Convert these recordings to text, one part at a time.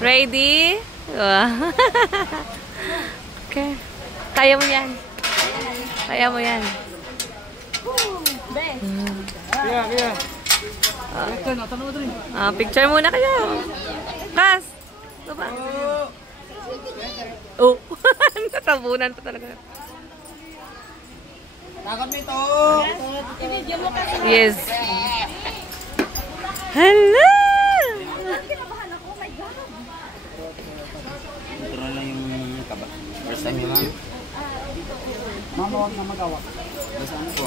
Ready? Okay. Kaya mo yan. Kaya mo yan. Picture muna kayo. Kas! Diba? Oh! Natabunan pa talaga. Takot mo ito! Yes. Hello! Natural lang yung kaba. First time yun, ma'am? Mama, huwag na magawa. Basta ano po?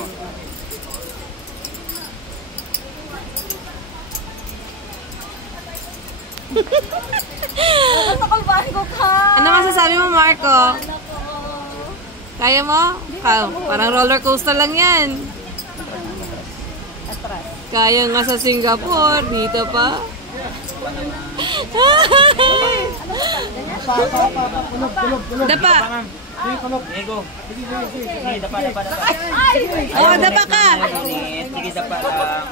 Ano masasabi mo, Marco? Kaya mo? Parang roller coaster lang yan. Kaya nga sa Singapore, dito pa. Dapa. Ego. Sige, dapa. Oh, dapa ka. Sige, dapa lang.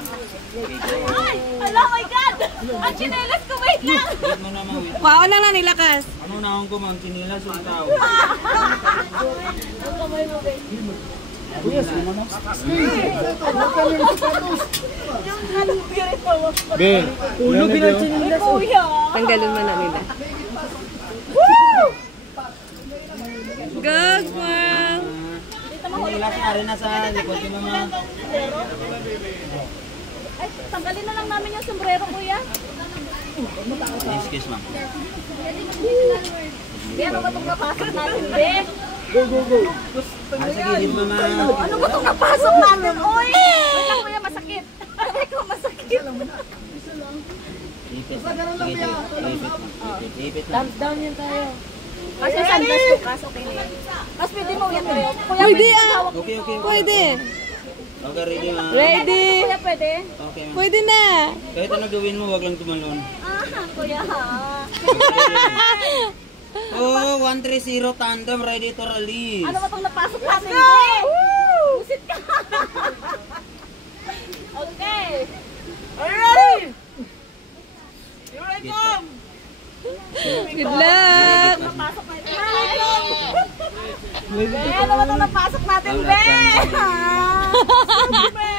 Ay! Ala, my God! Ang chinelas ko, wait lang! Wait mo naman, wait. Kwaon lang nilakas. Ano na akong kumang kinilas yung tao? Be, ulo pinag-chinilas. Kuya! Tanggalin mo na nila. Good, girl! Kinilas na rin na sa likod yung mga... Ay, tanggalin na lang namin yung sombrero, kuya. Excuse, ma'am. Be, ano ba itong napasok natin, Be? Go. Nasa gilid, mama. Ano ba itong napasok natin? Uy! Wait lang, kuya, masakit. Aray ko, masakit. Ipit. Sige. Ipit lang. Down yan tayo. Kasi sandas ko, kas, okay na yan. Mas pwede mo yan, kuya. Kuya, Pwede hawak. Okay. Pwede. Okay, ready, ma'am. Ready? Kuya, pwede? Okay, ma'am. Pwede na. Kahit ano gawin mo, wag lang tumalon. Kuya, ha? Oh, 130 tandem, ready to release. Ano ba itong napasok natin, Be? Pusit ka. Okay. Alright! Here I come! Good luck. Napasok natin. Be, ano ba itong napasok natin, Be? Be!